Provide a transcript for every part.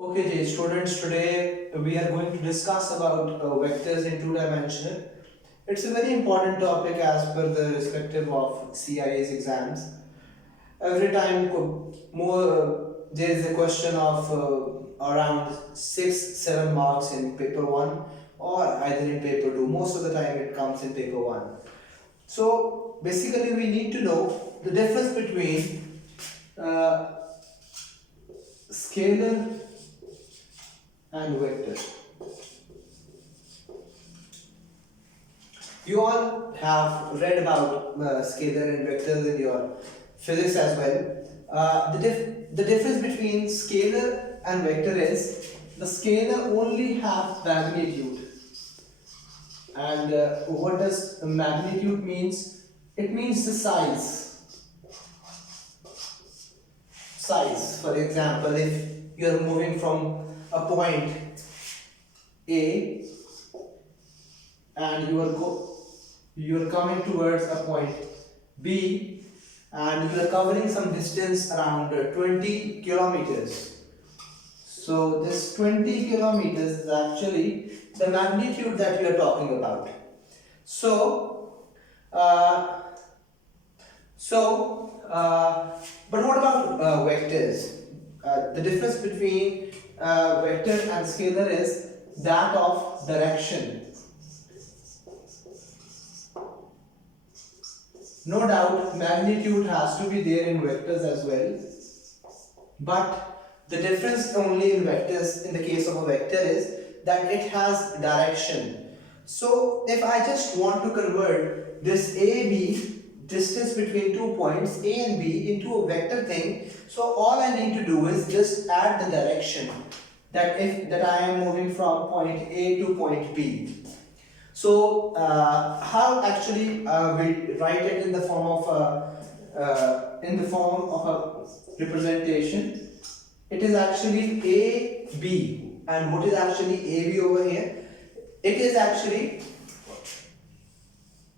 Okay, dear students, today we are going to discuss about vectors in two-dimensional. It's a very important topic as per the respective of CIA's exams. Every time there is a question of around 6-7 marks in paper 1 or either in paper 2. Most of the time it comes in paper 1. So basically we need to know the difference between uh, scalar and vector. You all have read about scalar and vectors in your physics as well. The difference between scalar and vector is the scalar only has magnitude. And what does magnitude means? It means the size. Size. For example, if you are moving from a point A and you are coming towards a point B and you are covering some distance around 20 kilometers. So this 20 kilometers is actually the magnitude that we are talking about. So, uh, but what about vectors? The difference between vector and scalar is that of direction. No doubt magnitude has to be there in vectors as well, but the difference only in vectors in the case of a vector is that it has direction. So if I just want to convert this AB distance between 2 points A and B into a vector thing, so all I need to do is just add the direction that I am moving from point A to point B. So how actually we write it in the form of a representation? It is actually AB, and what is actually AB over here? It is actually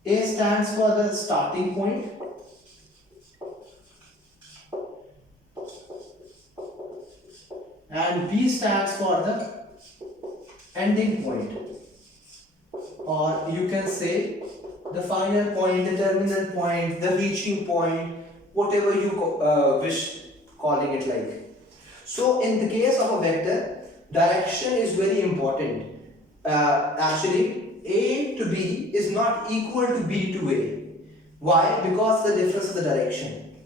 A stands for the starting point, and B stands for the ending point, or you can say the final point, the terminal point, the reaching point, whatever you wish calling it like. So in the case of a vector, direction is very important. Actually, A to B is not equal to B to A. Why? Because the difference of the direction.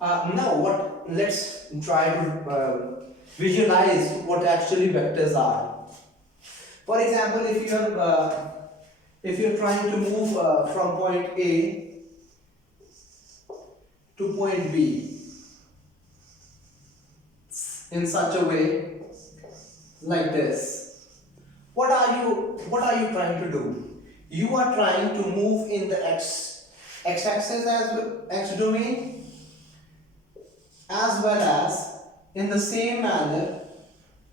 Now let's try to visualize what actually vectors are. For example, if you're trying to move from point A to point B in such a way like this, what are you trying to do? You are trying to move in the x-axis as well, x domain, as well as in the same manner.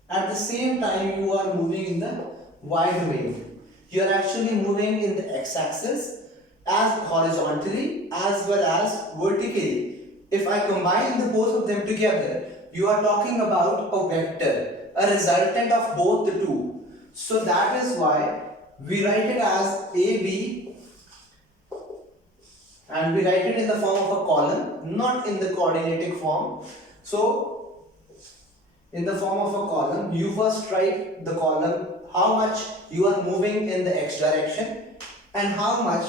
At the same time, you are moving in the y domain. You are actually moving in the x-axis as horizontally as well as vertically. If I combine the both of them together, you are talking about a vector, a resultant of both the two. So that is why we write it as AB, and we write it in the form of a column, not in the coordinating form. So in the form of a column, you first write the column how much you are moving in the x direction and how much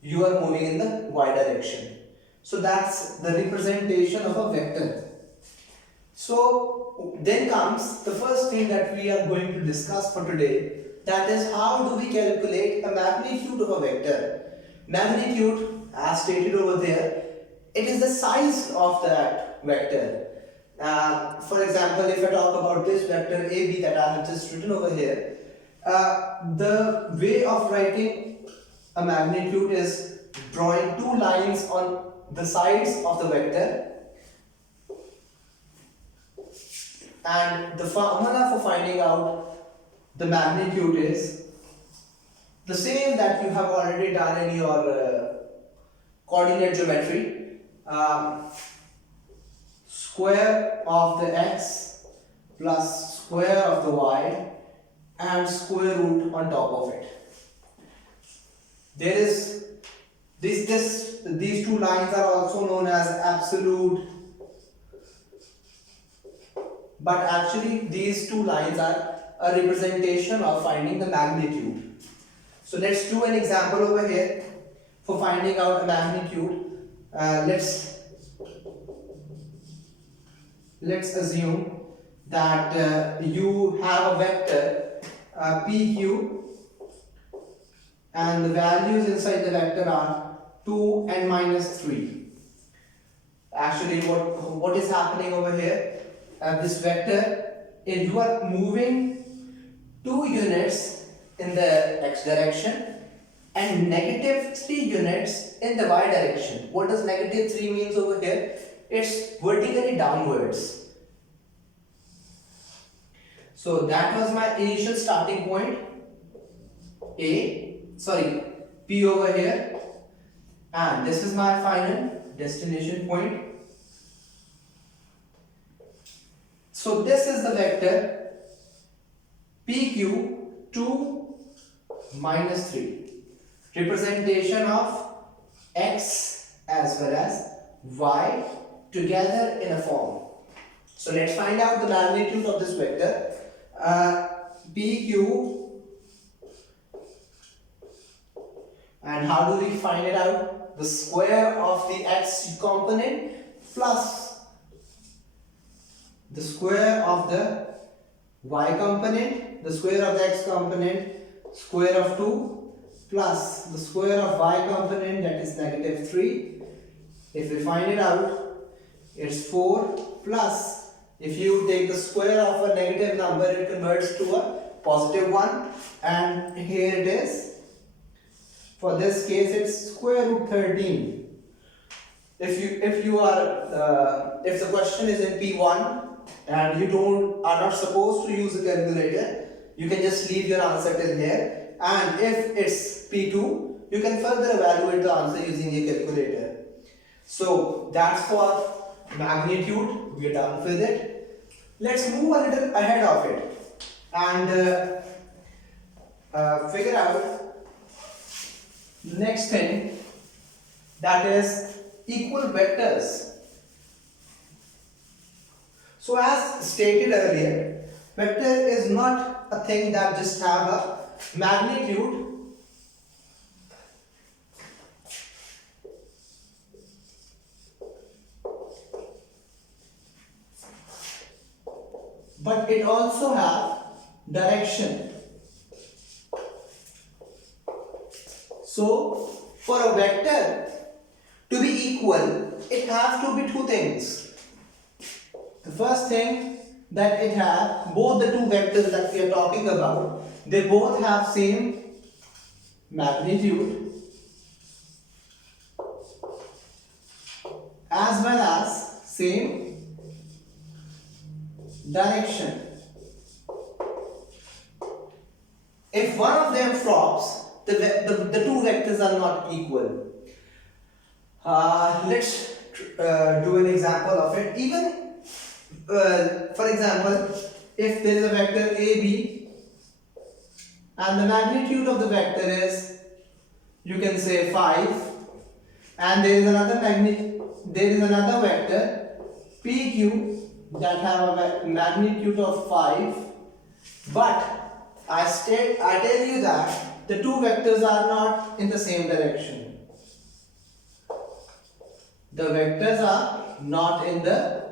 you are moving in the y direction. So that's the representation of a vector. So then comes the first thing that we are going to discuss for today, that is how do we calculate a magnitude of a vector. Magnitude, as stated over there, it is the size of that vector. For example, if I talk about this vector AB that I have just written over here, the way of writing a magnitude is drawing two lines on the sides of the vector, and the formula for finding out the magnitude is the same that you have already done in your coordinate geometry. Square of the x plus square of the y and square root on top of it. There is these two lines are also known as absolute, but actually these two lines are a representation of finding the magnitude. So let's do an example over here for finding out a magnitude. Let's assume that you have a vector PQ, and the values inside the vector are 2 and minus 3. Actually, what is happening over here? This vector, you are moving 2 units in the x direction and negative 3 units in the y direction. What does negative 3 means over here? It's vertically downwards. So that was my initial starting point, P over here, and this is my final destination point. So this is the vector PQ 2 minus 3, representation of x as well as y together in a form. So let's find out the magnitude of this vector. PQ, and how do we find it out? The square of the x component plus the square of the y component, the square of the x component, square of 2 plus the square of y component, that is negative 3. If we find it out, it's 4 plus, if you take the square of a negative number, it converts to a positive one, and here it is. For this case, it's square root 13. If the question is in P1 and you are not supposed to use a calculator, you can just leave your answer till here. And if it's P2, you can further evaluate the answer using a calculator. So that's for magnitude. We are done with it. Let's move a little ahead of it and figure out the next thing, that is equal vectors. So as stated earlier, vector is not a thing that just have a magnitude, but it also have direction. So for a vector to be equal, it has to be two things. The first thing, that it have, both the two vectors that we are talking about, they both have same magnitude as well as same direction. If one of them flops, the two vectors are not equal. Let's do an example of it. Even for example, if there is a vector AB and the magnitude of the vector is, you can say 5, and there is another vector PQ that have a magnitude of 5, but I tell you that the two vectors are not in the same direction. The vectors are not in the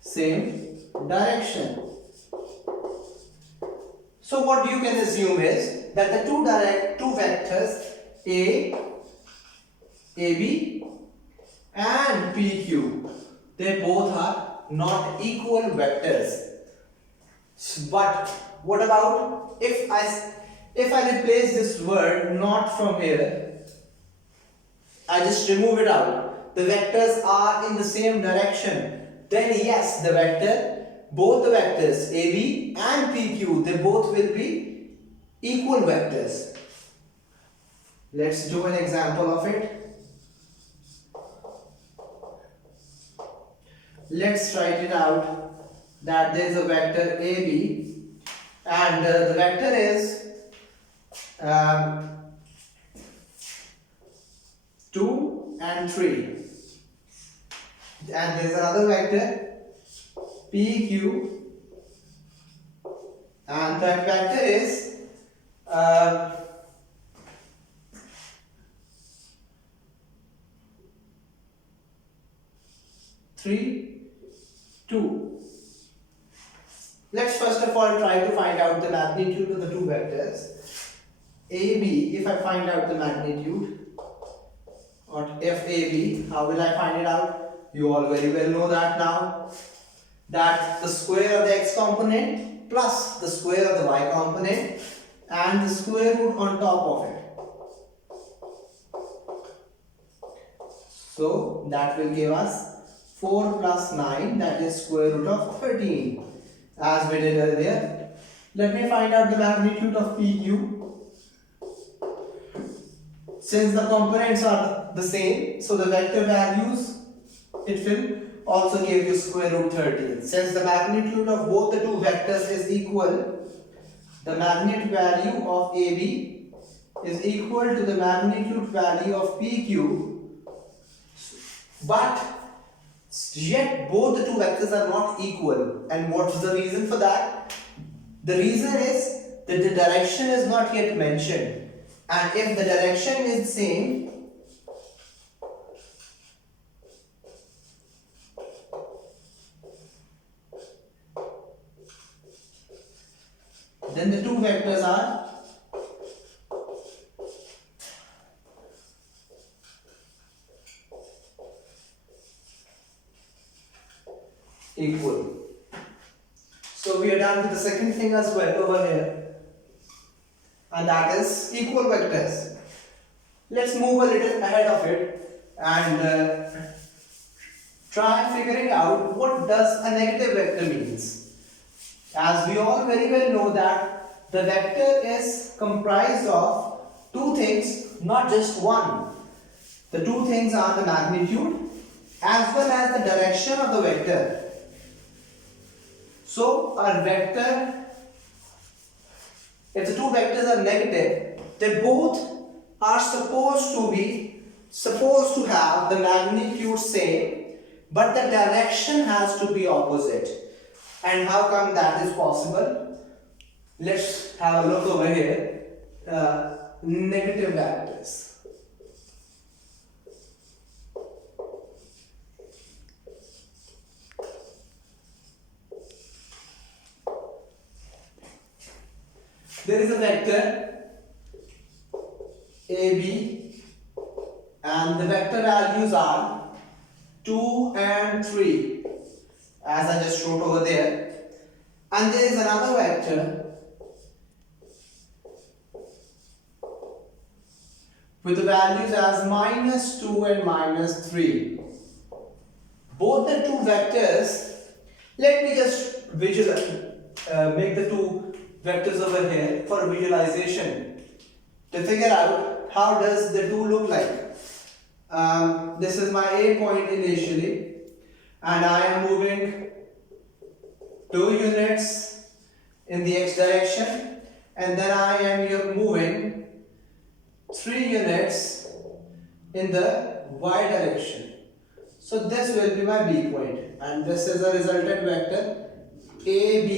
same direction. So what you can assume is that the two vectors AB and PQ, they both are not equal vectors. But what about if I replace this word not from here, I just remove it out, the vectors are in the same direction, then yes, both the vectors AB and PQ, they both will be equal vectors. Let's do an example of it. let's write it out that there is a vector AB, and the vector is um, 2 and 3, and there is another vector PQ, and that vector is 3, 2. Let's first of all try to find out the magnitude of the two vectors. AB, if I find out the magnitude, or FAB, how will I find it out? You all very well know that now. That the square of the x component plus the square of the y component and the square root on top of it. So that will give us 4 plus 9, that is square root of 13, as we did earlier. Let me find out the magnitude of PQ. Since the components are the same, so the vector values, it will also give you square root 13. Since the magnitude of both the two vectors is equal, the magnitude value of AB is equal to the magnitude value of PQ, but yet both the two vectors are not equal. And what's the reason for that? The reason is that the direction is not yet mentioned, and if the direction is same, then the two vectors are equal. So we are done with the second thing as well over here, and that is equal vectors. Let's move a little ahead of it and try figuring out what does a negative vector means. As we all very well know that the vector is comprised of two things, not just one. The two things are the magnitude as well as the direction of the vector. So a vector, if the two vectors are negative, they both are supposed to have the magnitude same, but the direction has to be opposite. And how come that is possible? Let's have a look over here. Negative vectors. There is a vector AB and the vector values are 2 and 3, as I just wrote over there, and there is another vector with the values as -2 and -3. Both the two vectors, let me just make the two vectors over here for visualization to figure out how does the two look like. This is my A point initially, and I am moving 2 units in the x direction, and then I am here moving 3 units in the y direction. So this will be my B point, and this is a resultant vector AB.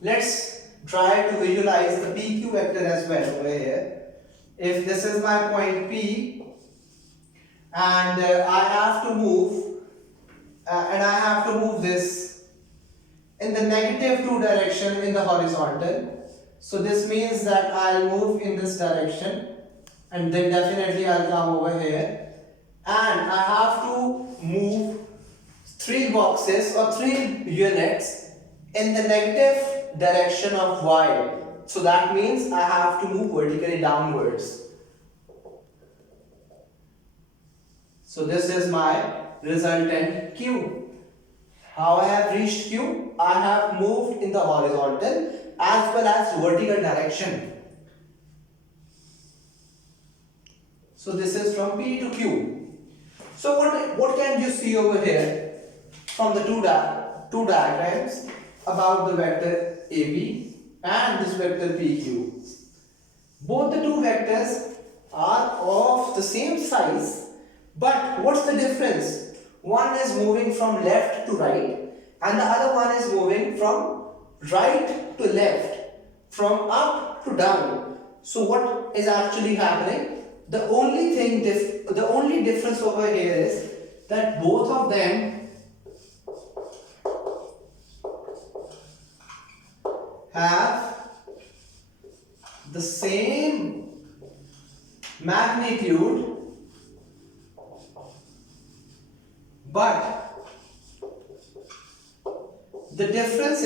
Let's try to visualize the PQ vector as well over here. If this is my point P, and I have to move this in the -2 direction in the horizontal. So this means that I'll move in this direction, and then definitely I'll come over here, and I have to move 3 boxes or 3 units in the negative direction of y. So that means I have to move vertically downwards. So this is my resultant Q. How I have reached Q? I have moved in the horizontal as well as vertical direction. So this is from P to Q. So what can you see over here from the two diagrams about the vector AB and this vector PQ? Both the two vectors are of the same size, but what's the difference? One is moving from left to right and the other one is moving from right to left, from up to down. So what is actually happening? The only difference over here is that both of them have the same magnitude, but the difference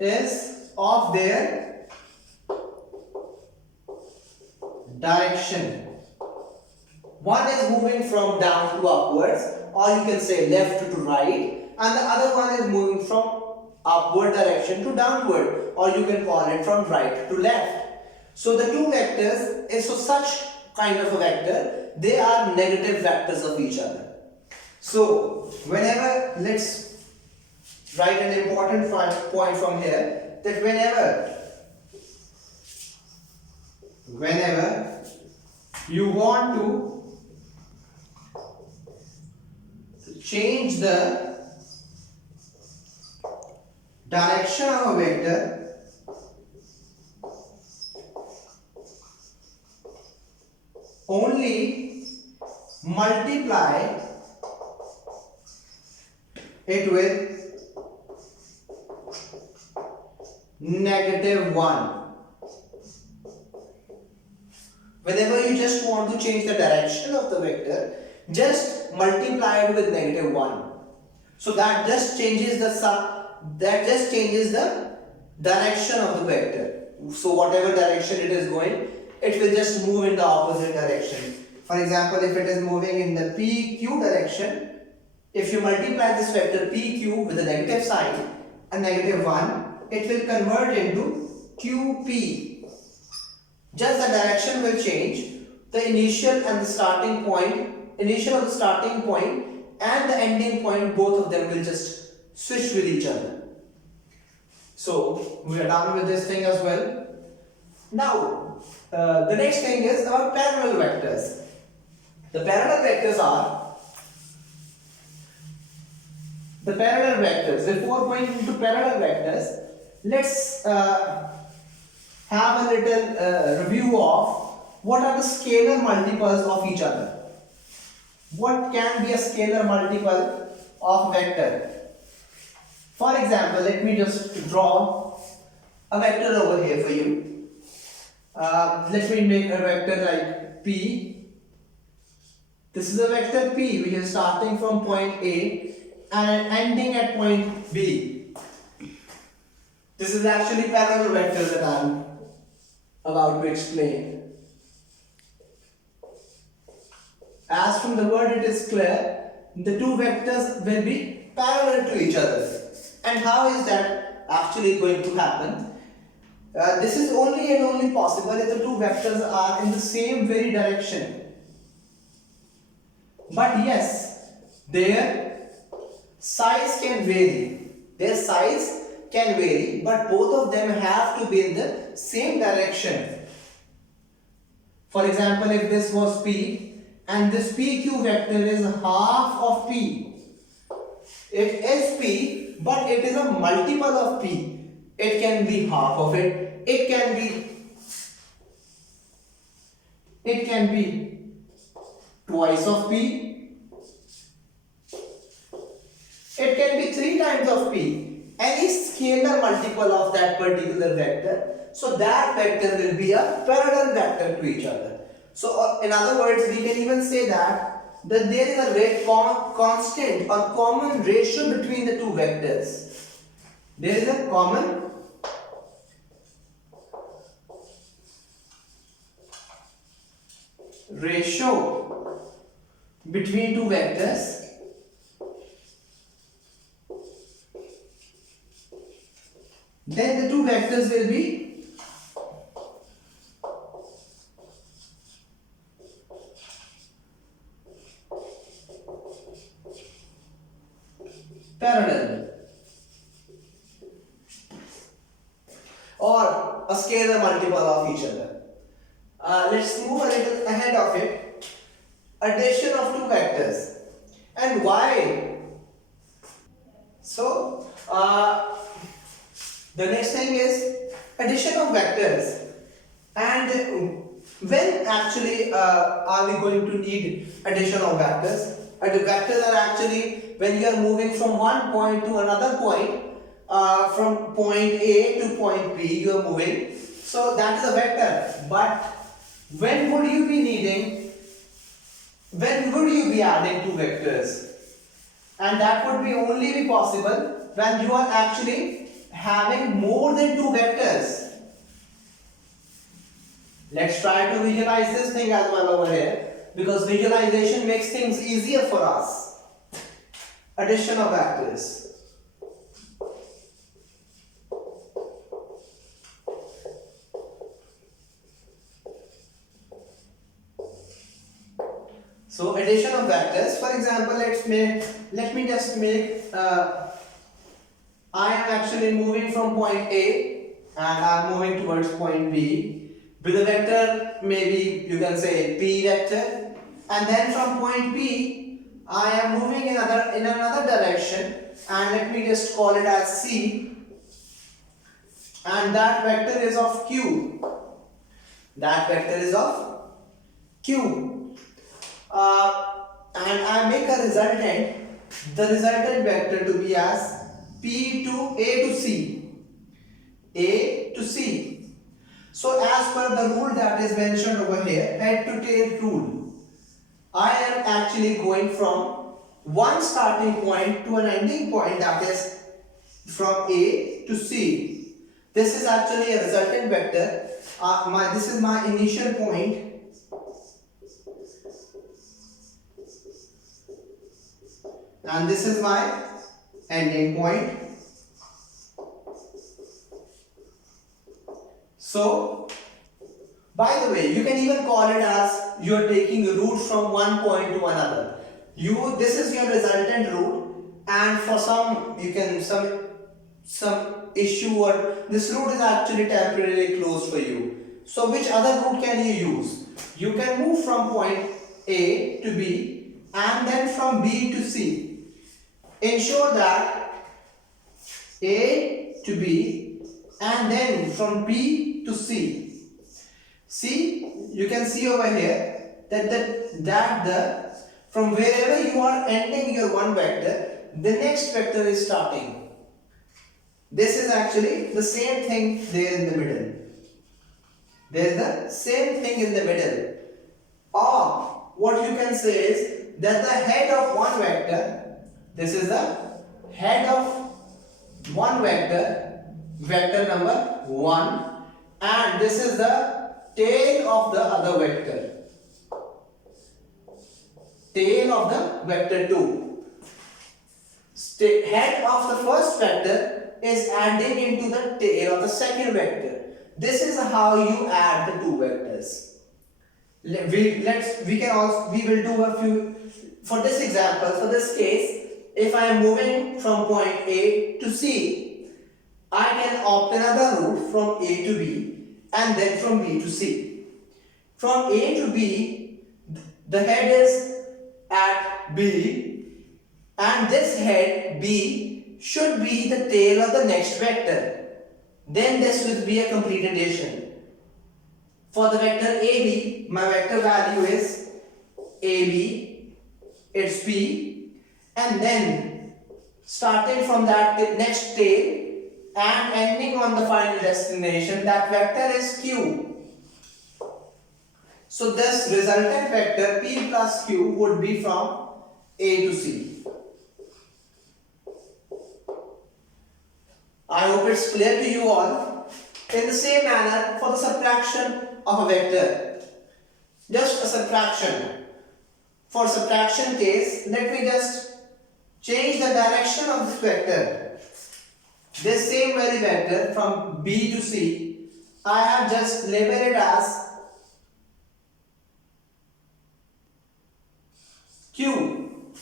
is of their direction. One is moving from down to upwards, or you can say left to right, and the other one is moving from upward direction to downward, or you can call it from right to left. So the two vectors is such kind of a vector, they are negative vectors of each other. So whenever, let's write an important point from here, that whenever you want to change the direction of a vector, only multiply it with -1. Whenever you just want to change the direction of the vector, just multiply it with -1. So that just changes the direction of the vector. So whatever direction it is going, it will just move in the opposite direction. For example, if it is moving in the PQ direction, if you multiply this vector PQ with a negative sign and -1, it will convert into QP. Just the direction will change. The initial of the starting point and the ending point, both of them will just switch with each other. So we are done with this thing as well. Now the next thing is about parallel vectors. The parallel vectors are Before going into parallel vectors, let's have a little review of what are the scalar multiples of each other. What can be a scalar multiple of vector? For example, let me just draw a vector over here for you. Let me make a vector like P. This is a vector P which is starting from point A and ending at point B. This is actually parallel vector that I am about to explain. As from the word it is clear, the two vectors will be parallel to each other. And how is that actually going to happen? This is only and only possible if the two vectors are in the same very direction. But yes, their size can vary. But both of them have to be in the same direction. For example, if this was P and this PQ vector is half of P. It is P, but it is a multiple of P. It can be half of it. It can be twice of P. It can be 3 times of P. Any scalar multiple of that particular vector. So that vector will be a parallel vector to each other. So in other words, we can even say that there is a constant or common ratio between the two vectors. There is a common ratio between two vectors. Then the two vectors will be parallel or a scalar multiple of each other. Let's move a little ahead of it. Addition of two vectors. And why? So, the next thing is addition of vectors. And when actually are we going to need addition of vectors? The vectors are actually when you are moving from one point to another point, from point A to point B, you are moving. So that is a vector. But when would you be needing? When would you be adding two vectors? And that would be only be possible when you are actually having more than two vectors. Let's try to visualize this thing as well over here, because visualization makes things easier for us. Addition of vectors. So addition of vectors, for example, let me just make, I am actually moving from point A and I am moving towards point B with a vector, maybe you can say P vector, and then from point P I am moving in another direction, and let me just call it as C, and that vector is of Q. That vector is of Q. And I make a the resultant vector to be as P to A to C. A to C. So as per the rule that is mentioned over here, head to tail rule, I am actually going from one starting point to an ending point, that is from A to C. This is actually a resultant vector. This is my initial point. And this is my ending point. So, by the way, you can even call it as you are taking a route from one point to another. This is your resultant route, and for some issue or this route is actually temporarily closed for you. So, which other route can you use? You can move from point A to B and then from B to C. Ensure that A to B and then from B to C. See, you can see over here that from wherever you are ending your one vector, the next vector is starting. This is actually the same thing there in the middle. There is the same thing in the middle. Or what you can say is that the head of one vector, this is the head of one vector, vector number 1, and this is the tail of the other vector, tail of the vector 2. Head of the first vector is adding into the tail of the second vector. This is how you add the two vectors. We will do a few for this example. For this case, if I am moving from point A to C, I can opt another route from A to B and then from B to C. From A to B, the head is at B, and this head B should be the tail of the next vector. Then this will be a complete addition. For the vector AB, my vector value is AB, it's P, and then starting from that next tail and ending on the final destination, that vector is Q. So this resultant vector P plus Q would be from A to C. I hope it's clear to you all. In the same manner, for the subtraction of a vector, just a subtraction. For subtraction case, let me just change the direction of this vector. This same very vector from B to C, I have just labeled it as Q.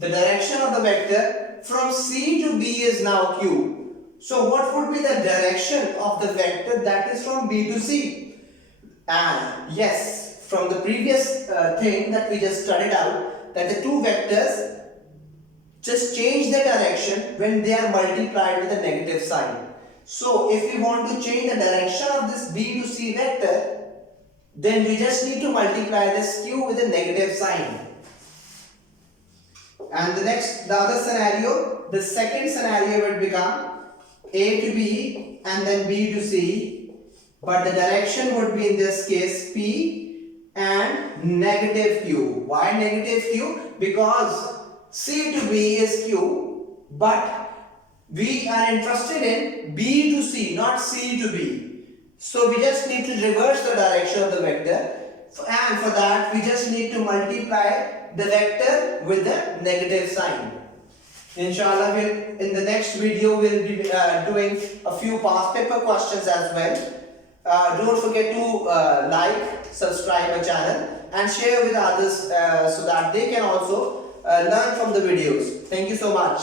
the direction of the vector from C to B is now Q. So what would be the direction of the vector that is from B to C? And yes, from the previous thing that we just studied out, that the two vectors just change their direction when they are multiplied with a negative sign. So if we want to change the direction of this B to C vector, then we just need to multiply this Q with a negative sign. And the other scenario, the second scenario would become A to B and then B to C, but the direction would be in this case P and negative Q. Why negative Q? Because C to B is Q, but we are interested in B to C, not C to B. So we just need to reverse the direction of the vector, and for that we just need to multiply the vector with the negative sign. Inshallah, in the next video we'll be doing a few past paper questions as well. Don't forget to like, subscribe my channel and share with others so that they can also learn from the videos. Thank you so much.